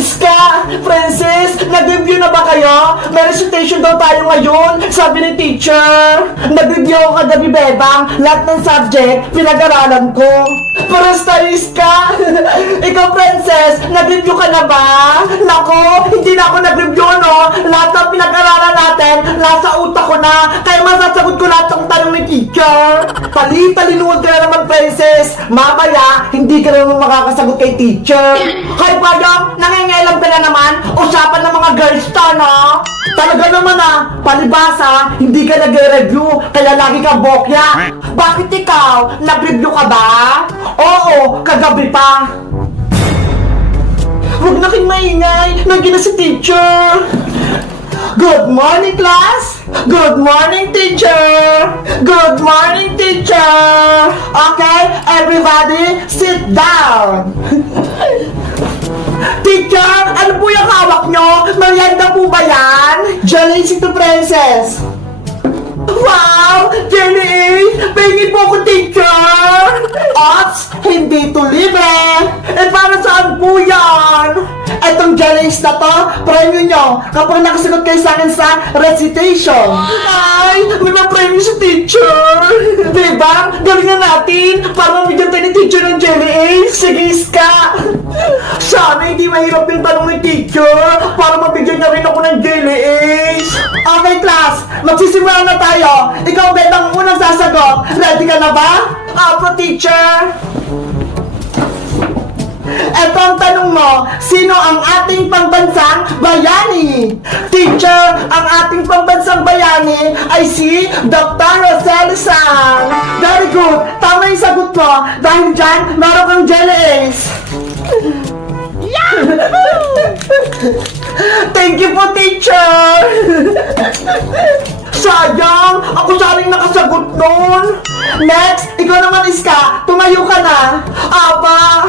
Iska, Princess, nag-review na ba kayo? May recitation daw tayo ngayon, sabi ni teacher. Nag-review ako kagabi, Bebang. Lahat ng subject, pinag-aralan ko. Parasta, Iska. Ikaw, Princess, nag-review ka na ba? Nako, hindi na ako nag-review, no? Lahat ng pinag-aralan natin, nasa utak ko na. Kaya masasagot ko lahat ng tanong ni teacher. Talinuod ka na naman, Princess. Mamaya, hindi ka naman makakasagot kay teacher. Hay, Bayang, nangingialam ka na naman. Usapan ng mga girls to, no? Talaga naman palibasa, hindi ka nag-review, kaya lagi kang bokya. Bakit ikaw? Nag-review ka ba? Oo, kagabi pa. Huwag na kayong maingay, nandiyan na si teacher. Good morning, class! Good morning, teacher! Good morning, teacher! Okay, everybody, sit down! Teacher, ano po yung hawak nyo? Merienda po ba yan? Jelly to Princess! Wow! Jelly! Pahingin po ako, teacher! Ops! Hindi to libre! Eh, para saan po yan? Etong jellies na to, premyo nyo kapag nakasagot kayo sa akin sa recitation. Ay! May ma-premyo si teacher! Diba? Galingan natin para mabigyan tayo ni teacher ng jelly. Sige, Iska! Sana hindi mahirap yung tanong ni teacher para mabigyan niya rin ako ng jelly. Okay, class! Magsisimula na tayo! Ikaw, Bet, ang unang sasagot. Ready ka na ba? Apo, teacher! Eto ang tanong mo, sino ang ating pambansang bayani? Teacher, ang ating pambansang bayani ay si Dr. Rosel Sang. Very good, tama yung sagot mo. Dahil dyan, meron kang jelly. Thank you po, teacher. Sayang, ako saling nakasagot nun. Next, ikaw naman, Iska, tumayo ka na. Apa?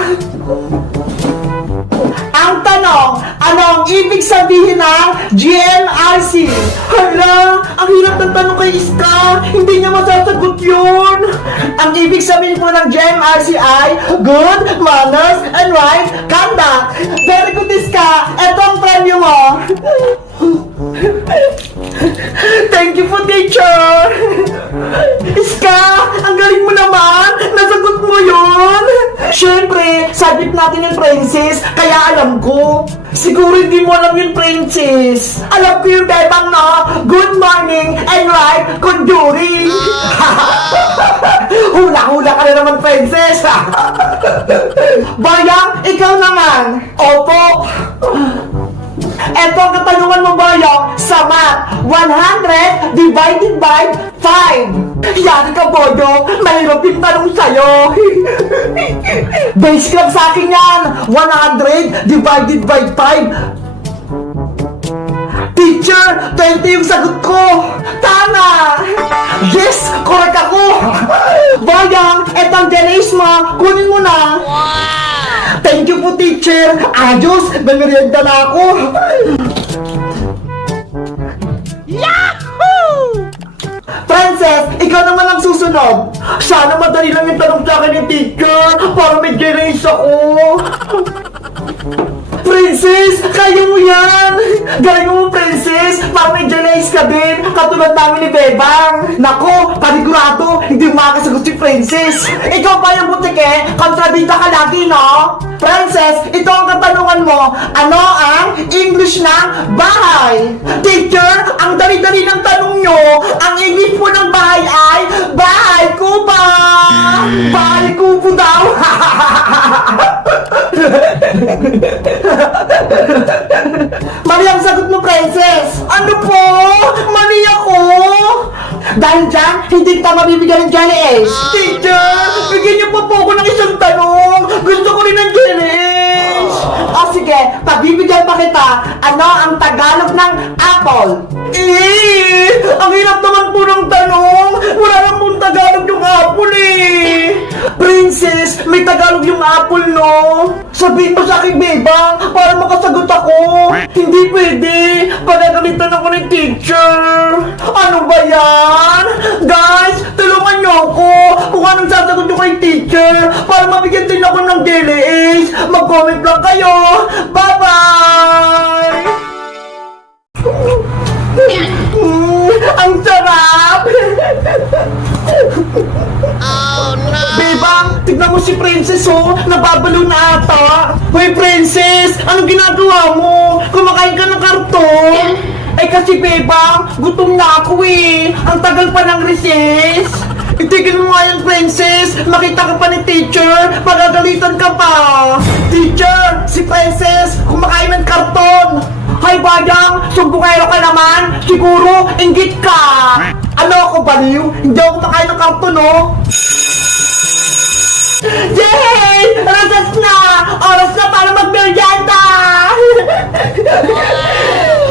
Ang tanong, ano ang ibig sabihin ng GMRC? Hala, ang hirap ng tanong kay Iska. Hindi niya masasagot yun. Ang ibig sabihin po ng GMRC ay Good Manners and Right Conduct. Very good, Iska. Ito ang premyo mo. Thank you po, teacher. Iska, ang galing mo naman. Nasagot mo yun. Siyempre, subject natin yung Princess, kaya alam ko. Siguro hindi mo alam yung Princess. Alam ko yung Bebang, no? Good morning and right conjuring. Hula-hula ka na naman, Princess. Bayang, ikaw naman. Opo. Eto ang katanungan mo, Boyong, sa math. 100 divided by 5. Yan ka, Boyong. Mahirap yung tanong sa'yo. Basic lang sa akin yan. 100 divided by 5. Teacher, 20 yung sagot ko. Tama. Yes, correct ako. Boyong, etong delays mo. Kunin mo na. Thank you po, teacher. Ayos, nagmerienda na ako. Yahoo! Princess, ikaw naman ang susunod. Sana madali lang yung tanong sa akin ni teacher para may grades ako. Princess, kaya mo yan! Galing mo, Princess! Para may delays ka din, katulad namin ni Bebang! Nako, panigurado, hindi makakasagot si Princess! Ikaw pa yung butike, kontrabida ka lagi, no? Princess, ito ang katanungan mo, ano ang English ng bahay? Teacher, ang dali-dali ng tanong nyo, ang English po ng bahay ay bahay kubo! Bahay kubo daw! Mali ang sagot mo, Princess! Ano po? Mali ako! Dahil dyan, hindi kita mabibigyan ng jelly ace! Teacher! Bigyan niyo po ako ng isang tanong! Gusto ko rin ng jelly ace! O sige, pagbibigyan pa kita, ano ang Tagalog ng apple? Ang hirap naman po ng tanong! Wala naman pong Tagalog yung apple Princess, may Tagalog yung apple, no? Sabihin mo sa akin, Bebang, para makasagot ako. Hindi pwede. Panagalitan ako ng teacher. Ano ba yan? Guys, tulungan niyo ako kung anong sasagot niyo kay teacher para mabigyan din ako ng daily ace. Mag-comment lang kayo. Bye-bye! Hoy, Princess! Anong ginagawa mo? Kumakain ka ng karton? Ay kasi, Bebang, gutom na ako eh. Ang tagal pa ng recess. Itigil mo nga yan, Princess. Makita ka pa ni teacher. Magagalitan ka pa. Teacher, si Princess, kumakain ng karton. Hay, Bayang, sumbungero ka naman. Siguro, inggit ka. Ano ako, baliw? Hindi ako kumakain ng karton, oh. Yay! Oras na! Oras na para magmeryenda!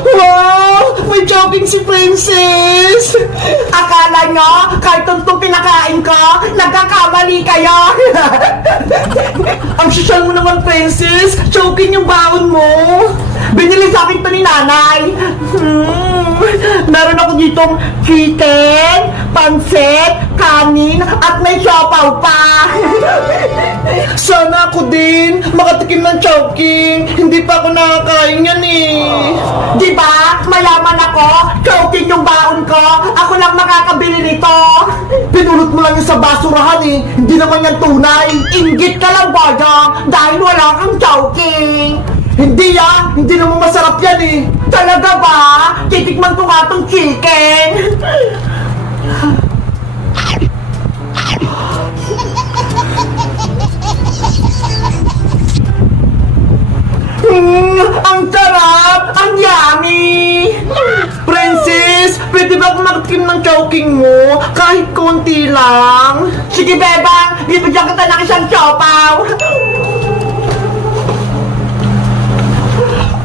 Wow! May jogging si Princess! Akala nyo, kahit tuntong pinakain ko, nagkakamali kayo! Ang sosyal mo naman, Princess! Jogging yung baon mo! Binili sa akin to ni nanay! Meron ako ditong chicken, pansit, kanin, at may siopaw pa! Sana ako din makatikim ng chowking. Hindi pa ako nakakain yan eh. Di ba? Mayaman ako. Chowking yung baon ko. Ako lang makakabili nito. Pinulot mo lang yung sa basurahan eh. Hindi naman yan tunay. Inggit ka lang, Bayang, dahil wala kang chowking. Hindi ah. Hindi naman masarap yan eh. Talaga ba? Titikman ko nga tong chicken. Ang sarap! Ang yummy! Princess, pwede ba akong makatikim ng chowking mo? Kahit konti lang. Sige, Bebang! Bibigyan kita ng isang siopaw!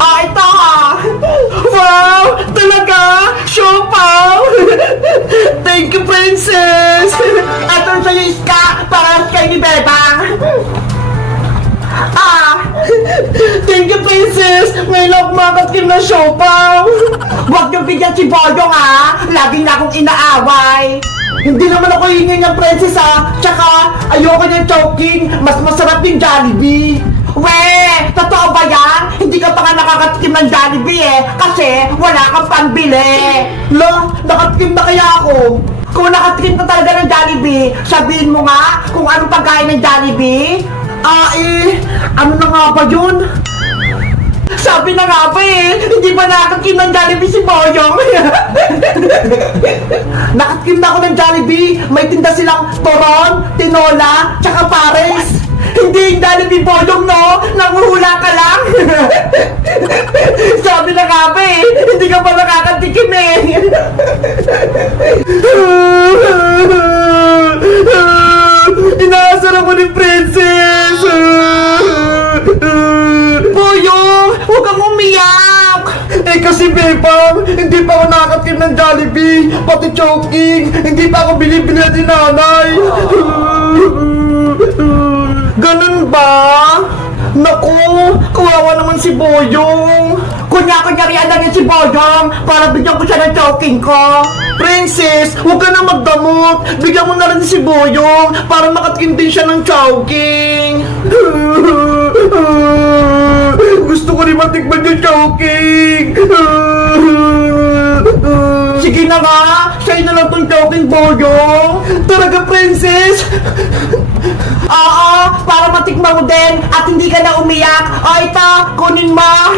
Ito ah! Wow! Talaga? Siopaw! Thank you, Princess! Atong sa'yo, Iska! Para kay ni Bebang! Thank you, Princess! Ngayon ako makatikim ng siopaw! Huwag niyong bigyan si Boyong, ha! Lagi na akong inaaway! Hindi naman ako hingin ng Princess, ha! Tsaka, ayoko niyang choking! Mas masarap yung Jollibee! Weh! Totoo ba yan? Hindi ka pa nga nakakatikim ng Jollibee, eh! Kasi, wala kang panbili! Lo, nakatikim na kaya ako? Kung nakatikim ka talaga ng Jollibee, sabihin mo nga kung anong pagkain ng Jollibee? Ano na nga ba yun? Sabi na nga ba eh, hindi ba nakatikim ng Jollibee si Boyong? Nakatikim na ako ng Jollibee, may tinda silang toron, tinola, tsaka pares. Hindi yung Jollibee Boyong, no? Nanguhula ka lang. Sabi na nga ba eh, hindi ka pa nakakatikim eh. Inaasar ako ni Princess! Boyong! Huwag kang umiyak! Eh kasi, Bebang, hindi pa ako nakatikim ng Jollibee, pati choking, hindi pa ako bilibili ni nanay! Ganun ba? Naku, kawawa naman si Boyong! Kunya-kunyarian lang yun si Boyong para bigyan ko siya ng choking ko! Princess, huwag ka na magdamot! Bigyan mo na rin si Boyong para makatikim din siya ng choking! Gusto ko rin matikman yung choking! Sige na nga! Sa'yo na lang tong choking, Boyong! Talaga, Princess! Oo, para matikman mo din at hindi ka na umiyak. O ito, kunin mo.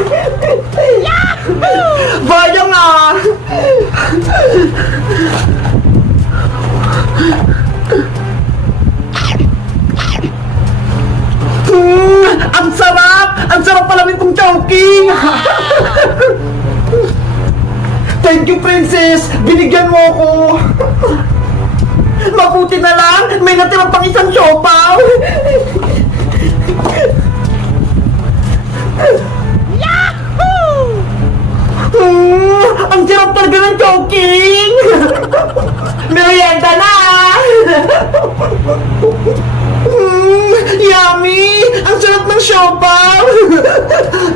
Boyong ah. Ang sarap! Ang sarap pala nitong choking! Thank you, Princess! Binigyan mo ako! Mabuti na lang, may natirang pang isang siopaw! Yahoo! Ang sarap talaga ng choking! Merienda na! Yummy! Ang sarap ng siopaw!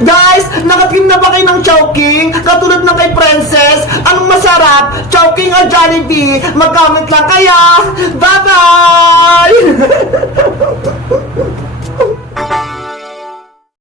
Guys, nakatikim na ba kayo ng choking? Katulad ng kay Princess? Anong masarap? Choking o Jollibee? Mag-comment lang kayo! Bye-bye!